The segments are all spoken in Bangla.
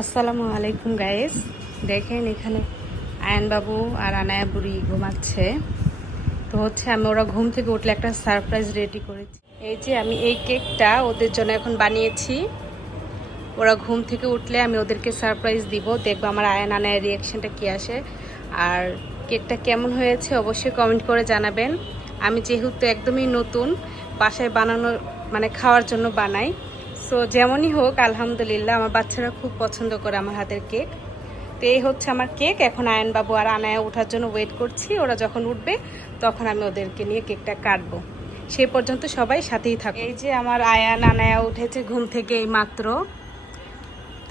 আসসালামু আলাইকুম গাইস দেখেন এখানে আয়ন বাবু আর আনায়া বুড়ি ঘুমাচ্ছে। তো হচ্ছে আমি ওরা ঘুম থেকে উঠলে একটা সারপ্রাইজ রেডি করেছি। এই যে আমি এই কেকটা ওদের জন্য এখন বানিয়েছি। ওরা ঘুম থেকে উঠলে আমি ওদেরকে সারপ্রাইজ দিব। দেখব আমার আয়ন আনায়ের রিয়াকশনটা কী আসে। আর কেকটা কেমন হয়েছে অবশ্যই কমেন্ট করে জানাবেন। আমি যেহেতু একদমই নতুন, বাসায় বানানোর মানে খাওয়ার জন্য বানাই। সো যেমনই হোক, আলহামদুলিল্লাহ, আমার বাচ্চারা খুব পছন্দ করে আমার হাতের কেক। তো এই হচ্ছে আমার কেক। এখন আয়ন বাবু আর আনায়া ওঠার জন্য ওয়েট করছি। ওরা যখন উঠবে, তখন আমি ওদেরকে নিয়ে কেকটা কাটবো। সেই পর্যন্ত সবাই সাথেই থাকবে এই যে আমার আয়ান, আনায়া উঠেছে ঘুম থেকে এই মাত্র।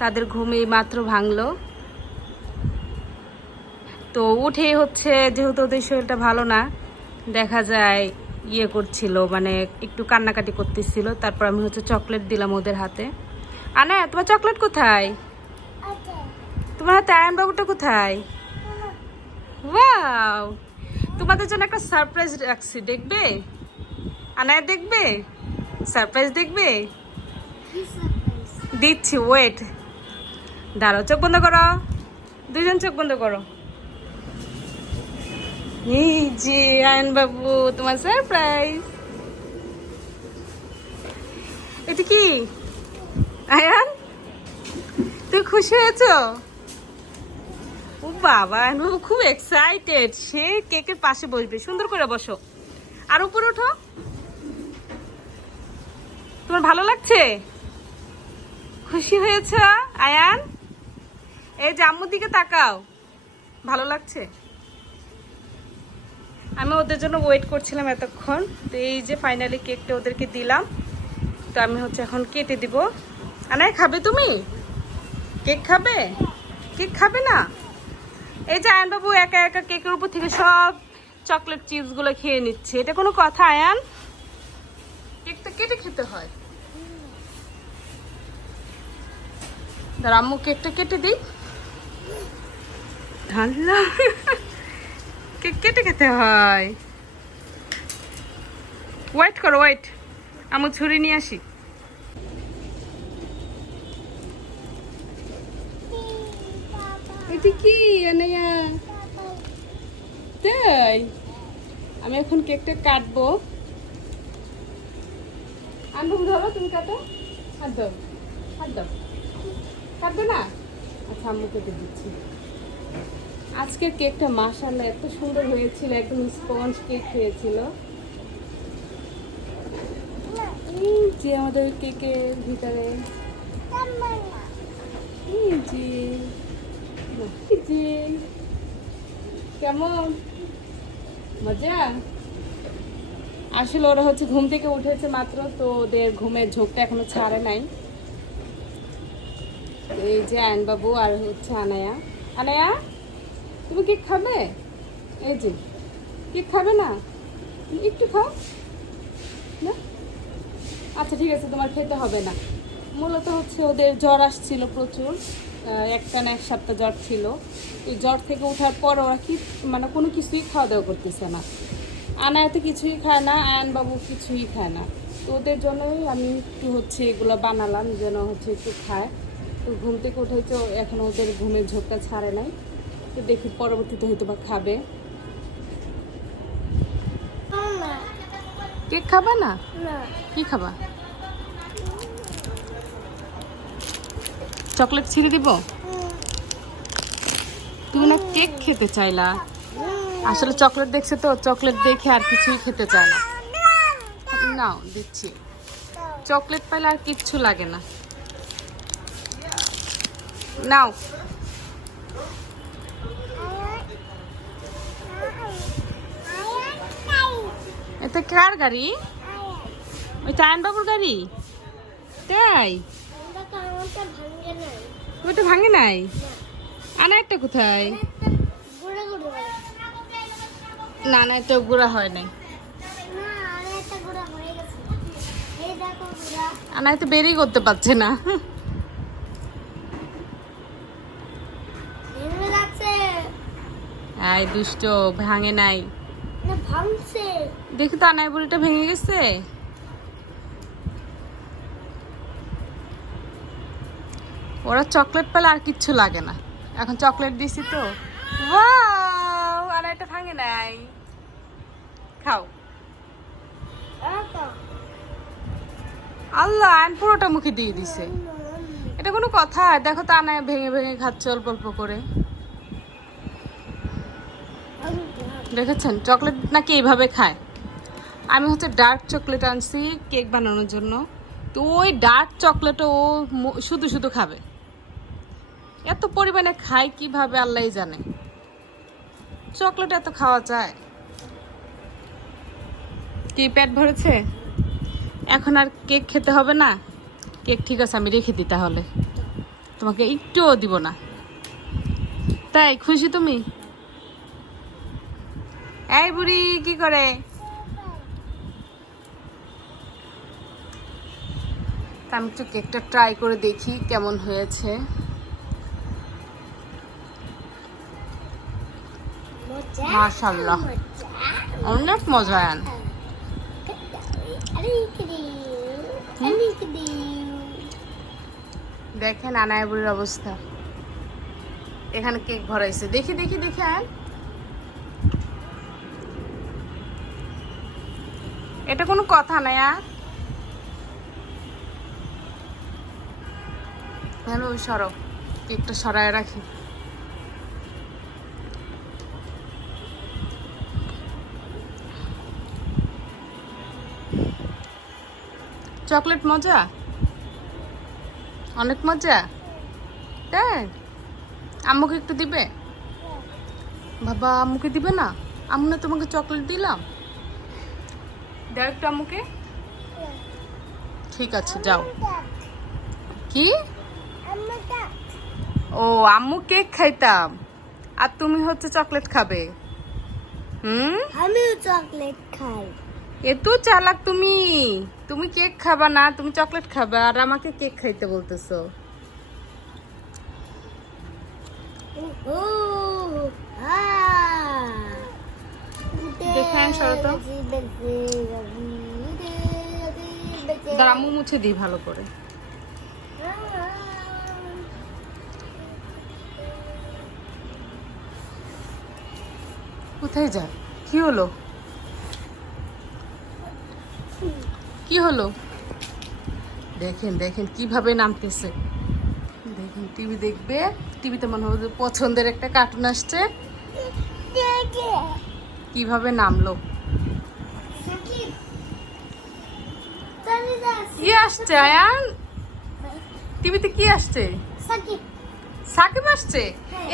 তাদের ঘুম এই মাত্র ভাঙলো। তো উঠে হচ্ছে, যেহেতু ওদের শরীরটা ভালো না, দেখা যায় ইয়ে করছিল মানে একটু কান্নাকাটি করতেছিল। তারপর আমি হচ্ছে চকলেট দিলাম ওদের হাতে। আনা, তোমার চকলেট কোথায়? তোমার হাতে আয়ন বাবুটা কোথায়? ওয়াও তোমাদের জন্য একটা সারপ্রাইজ রাখছি, দেখবে? আনায় দেখবে? সারপ্রাইজ দেখবে? দিচ্ছি ওয়েট দাঁড়াও, চোখ বন্ধ করো। দুজন চোখ বন্ধ করো। এই যে আয়ন বাবু, তোমার সারপ্রাইজ এটা কি? আয়ান তুই খুশি হয়েছ? ও বাবা, আয়ন বাবু খুব এক্সাইটেড সে কেকের পাশে বসবে, সুন্দর করে বসো। আর উপরে ওঠো। তোমার ভালো লাগছে? খুশি হয়েছ, আয়ান? এই জাম্মুর দিকে তাকাও। ভালো লাগছে? আমি ওদের জন্য ওয়েট করছিলাম এতক্ষণ। তো এই যে ফাইনালি কেকটা ওদেরকে দিলাম। তো আমি হচ্ছে এখন কেটে দিব। আনায় খাবে তুমি? কেক খাবে? কেক খাবে না? এই যে আয়নবাবু একা একা কেকের উপর থেকে সব চকলেট চিপসগুলো খেয়ে নিচ্ছে। এটা কোনো কথা, আয়ান? কেকটা কেটে খেতে হয়। আম্মু কেকটা কেটে দিই। ঠান্ডা কেক কেটে খেতে হয়। ওয়েট করো ওয়েট আমি ছুরি নিয়ে আসি। এটা কি, আনায়া? তাই? আমি এখন কেকটা কাটবো। আনবুম ধরো তুমি কাটো। হাত দাও হাত দাও কাটবে না? আচ্ছা আম্মু কেটে দিচ্ছি। আজকের কেকটা মাশাআল্লাহ এত সুন্দর হয়েছিল, একদম স্পঞ্জ কেক হয়েছিল। যে আমাদের কেকের ভিতরে। কেমন? মজা? আসলে ওরা হচ্ছে ঘুম থেকে উঠেছে মাত্র, তো ওদের ঘুমের ঝোঁকটা এখনও ছাড়ে নাই। এই যে আয়ন বাবু আর হচ্ছে আনায়া। আনায়া? তুমি কেক খাবে? এই যে কেক খাবে না? একটু খাও। না? আচ্ছা ঠিক আছে তোমার খেতে হবে না। মূলত হচ্ছে ওদের জ্বর আসছিল প্রচুর। আহ, একটা না এক সপ্তাহ জ্বর ছিল। তো জ্বর থেকে ওঠার পর ওরা কি মানে কোনো কিছুই খাওয়া দাওয়া করতেছে না। আনায়াতে কিছুই খায় না আয়ন বাবু কিছুই খায় না। তো ওদের জন্যই আমি একটু হচ্ছে এগুলো বানালাম যেন হচ্ছে একটু খায়। তো ঘুম থেকে উঠেছে এখন ওদের ঘুমের ঝোঁকটা ছাড়ে নাই। তো দেখি পরবর্তীতে হয়তো বা খাবে কেক খাবা না। কি খাবা? চকলেট ছিঁড়ে দিব? তুমি না কেক খেতে চাইলা? আসলে চকলেট দেখছে তো চকলেট দেখে আর কিছুই খেতে চায় না। নাও দিচ্ছি। চকলেট পাইলে আর কিচ্ছু লাগে না। নাও। এটা কার গাড়ি? ওই চায়ন বাবুর গাড়ি? তাই? ওইটা ভাঙে নাই? আনা একটা কোথায়? না না এটা গুঁড়া হয় নাই। আনা তো বেরিয়ে করতে পারছে না। আয় দুষ্ট ভাঙে নাই। দেখি তো বুড়িটা ভেঙে গেছে। ওরা চকলেট পেলে আর কিচ্ছু লাগে না। এখন চকলেট দিছি তো! আর এটা ভাঙে নাই। খাও। আল্লাহ আইন পুরোটা মুখে দিয়ে দিছে। এটা কোনো কথা। দেখো তা ভেঙে ভেঙে খাচ্ছে অল্প অল্প করে। দেখেছেন? চকলেট নাকি এইভাবে খায়? আমি হচ্ছে ডার্ক চকলেট আনছি কেক বানানোর জন্য। তো ওই ডার্ক চকলেটও ও শুধু শুধু খাবে। এত পরিমাণে খায় কীভাবে আল্লাহ জানে। চকলেট এত খাওয়া যায়। কি পেট ভরেছে? এখন আর কেক খেতে হবে না। কেক ঠিক আছে, আমি রেখে দিই তাহলে। তোমাকে একটুও দিব না। তাই, খুশি তুমি? এই বুড়ি কি করে? আমি একটু কেকটা ট্রাই করে দেখি কেমন হয়েছে। মাশাআল্লাহ। অনেক মজার দেখেন আনায় বুড়ির অবস্থা। এখানে কেক ভরাইছে। দেখি দেখি দেখি আয় এটা কোনো কথা নাই আর হ্যালো সরো। কেকটা সরায় রাখি। চকলেট মজা? অনেক মজা? তাই আম্মুকে একটু দিবে? বাবা, আম্মুকে দিবে না? আম্মু না তোমাকে চকলেট দিলাম? দাও একটু আম্মুকে? ঠিক আছে যাও। কি? ও আম্মু কেক খাইতাম। আর তুমি হচ্ছে চকলেট খাবে। হুম? আমিও চকলেট খাই। এত চালাক তুমি। তুমি কেক খাবা না তুমি চকলেট খাবে আর আমাকে কেক খাইতে বলতেছো। দেখেন, সরো আম্মু মুছে দিই ভালো করে। কোথায় যা? কি হলো? কি হলো? দেখেন দেখেন কীভাবে নামতেছে। দেখেন টিভি দেখবে টিভিতে মনে হবে পছন্দের একটা কার্টুন আসছে। কীভাবে নামলো? কি আসছে আয়ান? টিভিতে কি আসছে? সাকিব। আসছে?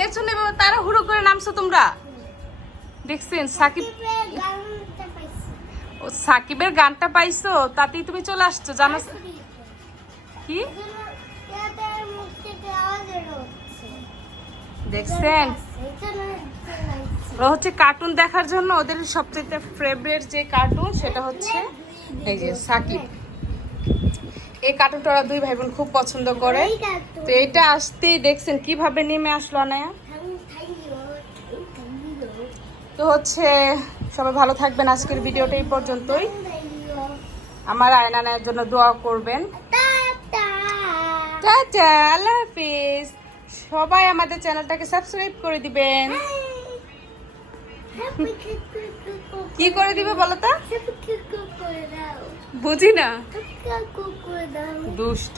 এর জন্য তারা হুড়ো করে নামছো তোমরা? দেখছেন সাকিব ও সাকিবের গানটা পাইছো? তাতেই তুমি চলে আসছো জানো কি? দেখছেন? ওরা হচ্ছে কার্টুন দেখার জন্য ওদের সবচেয়ে ফেভারিট যে কার্টুন সেটা হচ্ছে এই যে সাকিব। এই কার্টুনটা ওরা দুই ভাই বোন খুব পছন্দ করে। তো এটা আসতেই দেখছেন কীভাবে নেমে আসলো আনায়া? তো হচ্ছে সবাই ভালো থাকবেন আজকের ভিডিওটা এই পর্যন্তই। আমার আয়না আয়নানায়ের জন্য দোয়া করবেন। টাটা। আল্লাহ হাফিজ। সবাই আমাদের চ্যানেলটাকে সাবস্ক্রাইব করে দিবেন। কি করে দিবে বলো তো বুঝি না দুষ্ট